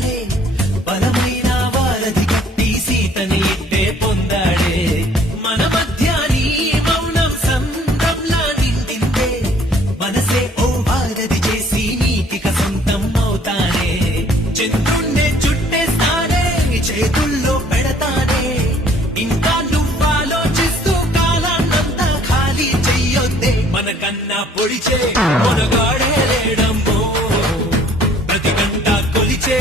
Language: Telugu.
వచ్చాడే బలమైన వారధి కట్టి సీతని ఇట్టే పొందాడే మన మధ్య నీ మౌనం సంద్రంలా నిండిందే మనసే ఓ వారధి చేసి నీటిక సొంతం అవుతానే చంద్రుణ్ణే చుట్టేస్తానే చేతుల్లో పెడతానే ఇంకా నువ్వాలోచిస్తూ కాలాన్నంతా ఖాళీ చెయ్యొద్దే మనకన్నా పొడిచే మనగాడే లేడమ్మో ప్రతి గంట కొలిచే